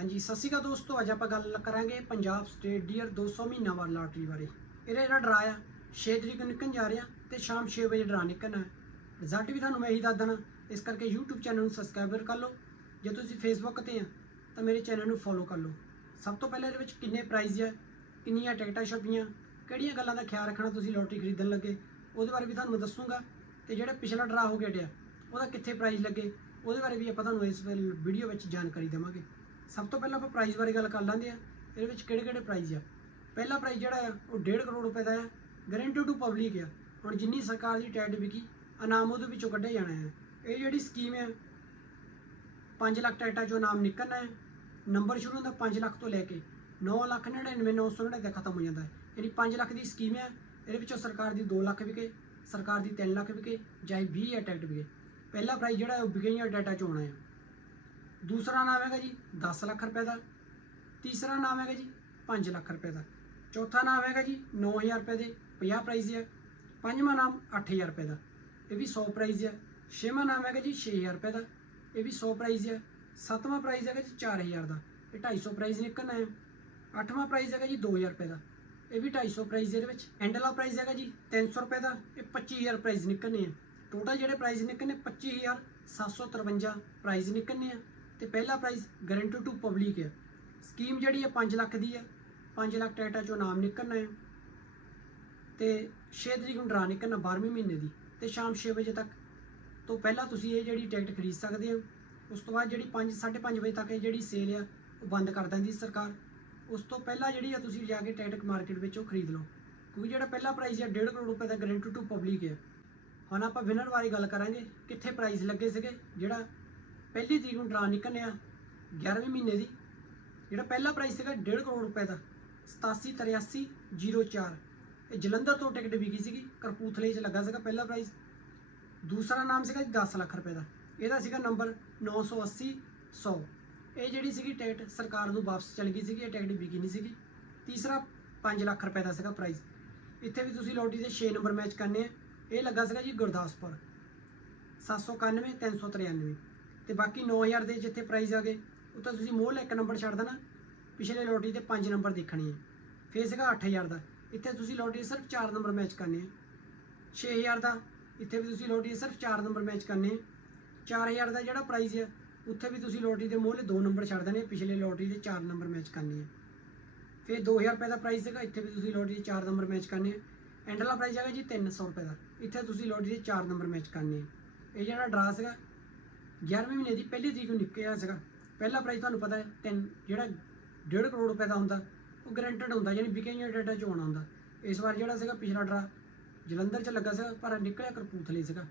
ਹਾਂਜੀ, ਸਤਿ ਸ਼੍ਰੀ ਅਕਾਲ ਦੋਸਤੋ। ਅੱਜ ਆਪਾਂ ਗੱਲ ਕਰਾਂਗੇ ਪੰਜਾਬ ਸਟੇਟ ਡੀਅਰ 200 ਮਹੀਨਾਵਾਰ ਲਾਟਰੀ ਬਾਰੇ। ਇਹਦਾ ਜਿਹੜਾ ਡਰਾ ਆ 6 ਤਰੀਕ ਨੂੰ ਨਿਕਲਣ ਜਾ ਰਿਹਾ ਤੇ ਸ਼ਾਮ 6 ਵਜੇ ਡਰਾ ਨਿਕਲਣਾ ਰਿਜ਼ਲਟ ਵੀ ਤੁਹਾਨੂੰ ਮੈਂ ਹੀ ਦੱਸ ਦੇਣਾ। ਇਸ ਕਰਕੇ YouTube ਚੈਨਲ ਨੂੰ ਸਬਸਕ੍ਰਾਈਬਰ ਕਰ ਲਓ। ਜੇ ਤੁਸੀਂ Facebook ਤੇ ਆ, ਤਾਂ ਮੇਰੇ ਚੈਨਲ ਨੂੰ ਫੋਲੋ ਕਰ ਲਓ। ਸਭ ਤੋਂ ਪਹਿਲਾਂ ਇਹਦੇ ਵਿੱਚ ਕਿੰਨੇ ਪ੍ਰਾਈਜ਼ ਆ, ਕਿੰਨੀਆਂ ਟਿਕਟਾਂ ਛਪੀਆਂ, ਕਿਹੜੀਆਂ ਗੱਲਾਂ ਦਾ ਖਿਆਲ ਰੱਖਣਾ ਤੁਸੀਂ ਲੋਟਰੀ ਖਰੀਦਣ ਲੱਗੇ, ਉਹਦੇ ਬਾਰੇ ਵੀ ਤੁਹਾਨੂੰ ਮੈਂ ਦੱਸੂਗਾ। ਤੇ ਜਿਹੜਾ ਪਿਛਲਾ ਡਰਾ ਹੋ ਗਿਆ ਡਿਆ ਉਹਦਾ ਕਿੱਥੇ ਪ੍ਰਾਈਜ਼ ਲੱਗੇ, ਉਹਦੇ ਬਾਰੇ ਵੀ ਆਪਾਂ ਤੁਹਾਨੂੰ ਇਸ ਵੀਡੀਓ ਵਿੱਚ ਜਾਣਕਾਰੀ ਦੇਵਾਂਗੇ। ਸਭ ਤੋਂ ਪਹਿਲਾਂ ਆਪਾਂ ਪ੍ਰਾਈਜ਼ ਬਾਰੇ ਗੱਲ ਕਰ ਲਾਂਦੇ ਆ। ਇਹਦੇ ਵਿੱਚ ਕਿਹੜੇ ਕਿਹੜੇ ਪ੍ਰਾਈਜ਼ ਆ। ਪਹਿਲਾ ਪ੍ਰਾਈਜ਼ ਜਿਹੜਾ ਆ, ਉਹ 1.5 ਕਰੋੜ ਰੁਪਏ ਦਾ ਆ। ਗਰੰਟੀ ਟੂ ਪਬਲਿਕ ਆ। ਹੁਣ ਜਿੰਨੀ ਸਰਕਾਰ ਦੀ ਟੈਟ ਵਿਕੀ ਇਨਾਮ ਉਹਦੇ ਵਿੱਚੋਂ ਕੱਢਿਆ ਜਾਣਾ ਹੈ ਇਹ ਜਿਹੜੀ ਸਕੀਮ ਹੈ 5 ਲੱਖ ਟੈਟਾ ਚੋਂ ਇਨਾਮ ਨਿਕਲਣਾ ਹੈ ਨੰਬਰ ਸ਼ੁਰੂ ਹੁੰਦਾ 5 ਲੱਖ ਤੋਂ ਲੈ ਕੇ 9 ਲੱਖ 99999 ਤੱਕ ਖਤਮ ਹੋ ਜਾਂਦਾ ਹੈ ਯਾਨੀ 5 ਲੱਖ ਦੀ ਸਕੀਮ ਹੈ ਇਹਦੇ ਵਿੱਚੋਂ ਸਰਕਾਰ ਦੀ 2 ਲੱਖ ਵਿਕੇ, ਸਰਕਾਰ ਦੀ 3 ਲੱਖ ਵਿਕੇ ਜਾਂ 20 ਹੈ ਟਿਕਟ ਵਿਕੇ। ਪਹਿਲਾ ਪ੍ਰਾਈਜ਼ ਜਿਹੜਾ ਹੈ ਉਹ ਵਿਕਈਆਂ ਡਾਟਾ 'ਚੋਂ ਆਉਣਾ ਹੈ ਦੂਸਰਾ ਨਾਮ ਹੈਗਾ ਜੀ 10 ਲੱਖ ਰੁਪਏ ਦਾ। ਤੀਸਰਾ ਨਾਮ ਹੈਗਾ ਜੀ 5 ਲੱਖ ਰੁਪਏ ਦਾ। ਚੌਥਾ ਨਾਮ ਹੈਗਾ ਜੀ 9000 ਰੁਪਏ ਦੇ 50 ਪ੍ਰਾਈਜ਼ ਹੈ। ਪੰਜਵਾਂ ਨਾਮ 8000 ਰੁਪਏ ਦਾ। ਇਹ ਵੀ 100 ਪ੍ਰਾਈਜ਼ ਹੈ। ਛੇਵਾਂ ਨਾਮ ਹੈਗਾ ਜੀ 6000 ਰੁਪਏ ਦਾ। ਇਹ ਵੀ 100 ਪ੍ਰਾਈਜ਼ ਹੈ। ਸੱਤਵਾਂ ਪ੍ਰਾਈਜ਼ ਹੈਗਾ ਜੀ 4000 ਦਾ। ਇਹ 250 ਪ੍ਰਾਈਜ਼ ਨਿਕਲਣਾ ਹੈ। ਅੱਠਵਾਂ ਪ੍ਰਾਈਜ਼ ਹੈਗਾ ਜੀ 2000 ਰੁਪਏ ਦਾ। ਇਹ ਵੀ 250 ਪ੍ਰਾਈਜ਼ ਇਹਦੇ ਵਿੱਚ। ਐਂਡਲਾ ਪ੍ਰਾਈਜ਼ ਹੈਗਾ ਜੀ 300 ਰੁਪਏ ਦਾ। ਇਹ 25000 ਪ੍ਰਾਈਜ਼ ਨਿਕਲਣੇ ਆ। ਟੋਟਲ ਜਿਹੜੇ ਪ੍ਰਾਈਜ਼ ਨਿਕਲਣੇ 25753 ਪ੍ਰਾਈਜ਼ ਨਿਕਲਣੇ ਆ। ਤੇ ਪਹਿਲਾ ਪ੍ਰਾਈਜ਼ ਗਾਰੰਟੀ ਟੂ ਪਬਲਿਕ ਹੈ ਸਕੀਮ ਜਿਹੜੀ ਹੈ 5 ਲੱਖ ਦੀ ਹੈ 5 ਲੱਖ ਟੈਟਾ ਚੋਂ ਨਾਮ ਨਿਕਲਣਾ ਹੈ ਤੇ 6 ਤਰੀਕ ਨੂੰ ਡਰਾ ਨਿਕਲਣਾ 12ਵੇਂ ਮਹੀਨੇ ਦੀ। ਤੇ ਸ਼ਾਮ 6 ਵਜੇ ਤੱਕ ਤੋਂ ਪਹਿਲਾਂ ਤੁਸੀਂ ਇਹ ਜਿਹੜੀ ਟਿਕਟ ਖਰੀਦ ਸਕਦੇ ਹੋ। ਉਸ ਤੋਂ ਬਾਅਦ ਜਿਹੜੀ 5 5:30 ਵਜੇ ਤੱਕ ਇਹ ਜਿਹੜੀ ਸੇਲ ਆ, ਉਹ ਬੰਦ ਕਰ ਦਿੰਦੀ ਸਰਕਾਰ। ਉਸ ਤੋਂ ਪਹਿਲਾਂ ਜਿਹੜੀ ਆ ਤੁਸੀਂ ਜਾ ਕੇ ਟਿਕਟ ਮਾਰਕੀਟ ਵਿੱਚੋਂ ਖਰੀਦ ਲਓ। ਕਿਉਂਕਿ ਜਿਹੜਾ ਪਹਿਲਾ ਪ੍ਰਾਈਜ਼ ਹੈ 1.5 ਕਰੋੜ ਰੁਪਏ ਦਾ ਗਰੰਟੀ ਟੂ ਪਬਲਿਕ ਹੈ ਹੁਣ ਆਪਾਂ ਵਿਨਰ ਬਾਰੇ ਗੱਲ ਕਰਾਂਗੇ, ਕਿੱਥੇ ਪ੍ਰਾਈਜ਼ ਲੱਗੇ ਸੀਗੇ, ਜਿਹੜਾ ਪਹਿਲੀ ਤਰੀਕ ਨੂੰ ਡਰਾ ਨਿਕਲਿਆ 11ਵੇਂ ਮਹੀਨੇ ਦੀ। ਜਿਹੜਾ ਪਹਿਲਾ ਪ੍ਰਾਈਜ਼ ਸੀਗਾ 1.5 ਕਰੋੜ ਰੁਪਏ ਦਾ 878304 ਇਹ ਜਲੰਧਰ ਤੋਂ ਟਿਕਟ ਵਿਕੀ ਸੀਗੀ, ਕਰਪੂਥਲੇ 'ਚ ਲੱਗਾ ਸੀਗਾ ਪਹਿਲਾ ਪ੍ਰਾਈਜ਼ ਦੂਸਰਾ ਨਾਮ ਸੀਗਾ ਜੀ 10 ਲੱਖ ਰੁਪਏ ਦਾ। ਇਹਦਾ ਸੀਗਾ ਨੰਬਰ 980 100 ਇਹ ਜਿਹੜੀ ਸੀਗੀ ਟਿਕਟ ਸਰਕਾਰ ਨੂੰ ਵਾਪਸ ਚਲ ਗਈ ਸੀਗੀ, ਇਹ ਟਿਕਟ ਵਿਕੀ ਨਹੀਂ ਸੀਗੀ। ਤੀਸਰਾ 5 ਲੱਖ ਰੁਪਏ ਦਾ ਸੀਗਾ ਪ੍ਰਾਈਜ਼ ਇੱਥੇ ਵੀ ਤੁਸੀਂ ਲੋਟਰੀ ਦੇ 6 ਨੰਬਰ ਮੈਚ ਕਰਨੇ ਆ। ਇਹ ਲੱਗਾ ਸੀਗਾ ਜੀ ਗੁਰਦਾਸਪੁਰ। 791 393 ਤੇ ਬਾਕੀ 9000 ਦੇ ਜਿੱਥੇ ਪ੍ਰਾਈਜ਼ ਆ ਗਏ ਉੱਥੇ ਤੁਸੀਂ ਮੋਹ ਇੱਕ ਨੰਬਰ ਛੱਡ ਦੇਣਾ। ਪਿਛਲੇ ਲੋਟਰੀ ਦੇ 5 ਨੰਬਰ ਦੇਖਣੀ ਹੈ ਫੇਰ ਸੀਗਾ 8000 ਦਾ। ਇੱਥੇ ਤੁਸੀਂ ਲੋਟਰੀ ਸਿਰਫ 4 ਨੰਬਰ ਮੈਚ ਕਰਨੇ ਆ। 6000 ਦਾ, ਇੱਥੇ ਵੀ ਤੁਸੀਂ ਲੋਟਰੀ ਸਿਰਫ 4 ਨੰਬਰ ਮੈਚ ਕਰਨੇ ਆ। 4000 ਦਾ ਜਿਹੜਾ ਪ੍ਰਾਈਜ਼ ਹੈ ਉੱਥੇ ਵੀ ਤੁਸੀਂ ਲੋਟਰੀ ਦੇ ਮੋਹਲੇ 2 ਨੰਬਰ ਛੱਡ ਦੇਣੇ ਪਿਛਲੇ ਲੋਟਰੀ ਦੇ 4 ਨੰਬਰ ਮੈਚ ਕਰਨੇ ਆ। ਫਿਰ 2000 ਰੁਪਏ ਦਾ ਪ੍ਰਾਈਸ ਹੈਗਾ ਇੱਥੇ ਵੀ ਤੁਸੀਂ ਲੋਟਰੀ ਦੇ 4 ਨੰਬਰ ਮੈਚ ਕਰਨੇ ਆ। ਐਂਡ ਵਾਲਾ ਪ੍ਰਾਈਸ ਹੈਗਾ ਜੀ 300 ਰੁਪਏ ਦਾ। ਇੱਥੇ ਤੁਸੀਂ ਲੋਟਰੀ ਦੇ 4 ਨੰਬਰ ਮੈਚ ਕਰਨੇ ਆ। ਇਹ ਜਿਹੜਾ ਡਰਾ ਸੀਗਾ 11ਵੇਂ ਮਹੀਨੇ ਦੀ ਪਹਿਲੀ ਤਰੀਕ ਨੂੰ ਨਿਕਲਿਆ ਸੀਗਾ। ਪਹਿਲਾ ਪ੍ਰਾਈਜ਼ ਤੁਹਾਨੂੰ ਪਤਾ ਹੈ, ਤਿੰਨ, ਜਿਹੜਾ 1.5 ਕਰੋੜ ਰੁਪਏ ਦਾ ਹੁੰਦਾ, ਉਹ ਗਰੰਟਡ ਹੁੰਦਾ, ਯਾਨੀ ਵਿਕੇਆਂ ਡਾਟਾ ਚ ਹੋਣਾ ਹੁੰਦਾ। ਇਸ ਵਾਰ ਜਿਹੜਾ ਸੀਗਾ, ਪਿਛਲਾ ਡਰਾ ਜਲੰਧਰ ਚ ਲੱਗਾ ਸੀਗਾ, ਪਰ ਨਿਕਲਿਆ ਕਰਪੂਥਲੇ ਸੀਗਾ।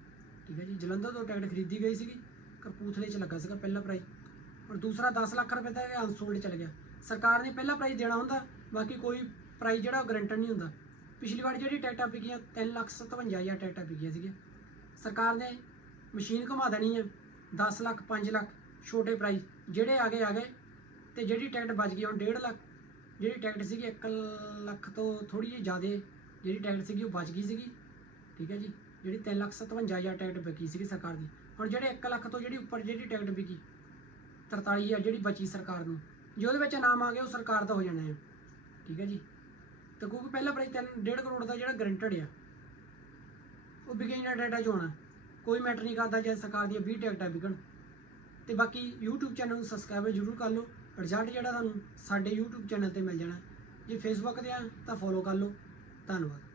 ਠੀਕ ਹੈ ਜੀ, ਜਲੰਧਰ ਤੋਂ ਟਿਕਟ ਖਰੀਦੀ ਗਈ ਸੀਗੀ ਕਰਪੂਥਲੇ ਚ ਲੱਗਾ ਸੀਗਾ ਪਹਿਲਾ ਪ੍ਰਾਈਜ਼ ਔਰ ਦੂਸਰਾ 10 ਲੱਖ ਰੁਪਏ ਦਾ ਇਹ ਅਨਸੋਲਡ ਚਲ ਗਿਆ। ਸਰਕਾਰ ਨੇ ਪਹਿਲਾ ਪ੍ਰਾਈਜ਼ ਦੇਣਾ ਹੁੰਦਾ, ਬਾਕੀ ਕੋਈ ਪ੍ਰਾਈਜ਼ ਜਿਹੜਾ ਉਹ ਗਰੰਟਡ ਨਹੀਂ ਹੁੰਦਾ। ਪਿਛਲੀ ਵਾਰ ਜਿਹੜੀ ਟਿਕਟਾਂ ਵਿਕੀਆਂ 3 ਲੱਖ 57000 ਟਿਕਟਾਂ ਵਿਕੀਆਂ ਸੀਗੀਆਂ। ਸਰਕਾਰ ਨੇ ਮਸ਼ੀਨ ਘੁਮਾ ਦੇਣੀ ਹੈ 10 ਲੱਖ 5 ਲੱਖ ਛੋਟੇ ਪ੍ਰਾਈਜ਼ ਜਿਹੜੇ ਆ ਗਏ ਆ ਗਏ ਤੇ ਜਿਹੜੀ ਟਿਕਟ ਬਚ ਗਈ ਹੁਣ 1.5 ਲੱਖ, ਜਿਹੜੀ ਟਿਕਟ ਸੀਗੀ 1 ਲੱਖ ਤੋਂ ਥੋੜੀ ਜਿਹੀ ਜ਼ਿਆਦਾ, ਜਿਹੜੀ ਟਿਕਟ ਸੀਗੀ ਉਹ ਬਚ ਗਈ ਸੀਗੀ, ਠੀਕ ਹੈ ਜੀ, ਜਿਹੜੀ 3 ਲੱਖ 57000 ਟਿਕਟ ਵਿਕੀ ਸੀਗੀ ਸਰਕਾਰ ਦੀ, ਹੁਣ ਜਿਹੜੇ 1 ਲੱਖ ਤੋਂ ਜਿਹੜੀ ਉੱਪਰ ਜਿਹੜੀ ਟਿਕਟ ਵਿਕੀ 43000 ਜਿਹੜੀ ਬਚੀ ਸਰਕਾਰ ਨੂੰ, ਜੇ ਉਹਦੇ ਵਿੱਚ ਨਾਮ ਆ ਗਿਆ ਉਹ ਸਰਕਾਰ ਦਾ ਹੋ ਜਾਣਾ ਹੈ, ਠੀਕ ਹੈ ਜੀ, ਤੇ ਕਿਉਂਕਿ ਪਹਿਲਾ ਪ੍ਰਾਈਸ 1.5 ਕਰੋੜ ਦਾ ਜਿਹੜਾ ਗਰੰਟਡ ਆ, ਉਹ ਬਿਗੇਨਰ ਡਾਟਾ 'ਚ ਹੋਣਾ ਕੋਈ ਮੈਟਰ ਨਹੀਂ ਕਰਦਾ ਜੇ ਸਰਕਾਰ ਦੀਆਂ 20 ਟਿਕਟਾਂ ਵਿਕਣ। ਤੇ ਬਾਕੀ YouTube ਚੈਨਲ ਨੂੰ ਸਬਸਕ੍ਰਾਈਬ ਜ਼ਰੂਰ ਕਰ ਲਓ। ਰਿਜ਼ਲਟ ਜਿਹੜਾ ਤੁਹਾਨੂੰ ਸਾਡੇ YouTube ਚੈਨਲ ਤੇ ਮਿਲ ਜਾਣਾ। ਜੇ Facebook ਤੇ ਆ ਤਾਂ ਫੋਲੋ ਕਰ ਲਓ। ਧੰਨਵਾਦ।